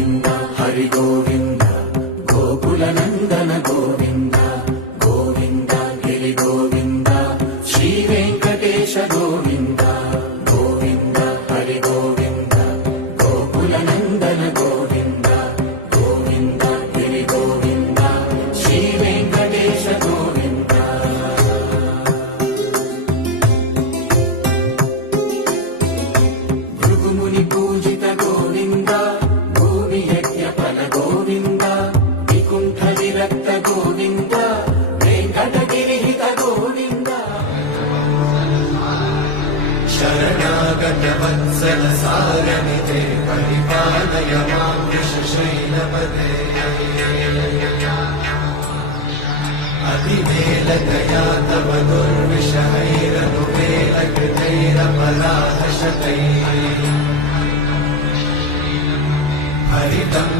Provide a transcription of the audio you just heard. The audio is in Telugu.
గోవింద హరి గోవింద గోకుల నందన గోవింద గోవింద గిరి గోవింద శ్రీ వెంకటేశ గోవింద గోవింద హరి గోవింద గోకుల నందన గోవింద గోవింద గిరి గోవింద శ్రీ వెంకటేశ గోవింద భృగుముని పూజిత గోవింద భూమి యజ్ఞ ఫల గోవింద వికుంఠ విరక్త గోవింద వెంకటగిరిహిత గోవింద శరణాగత వత్సల సారనిధే పరిపాలయ మాం వృషశైలపదే అతివేలకయా తవ దుర్విషహైరనువేలకృతైరపరాధశతైః హరితం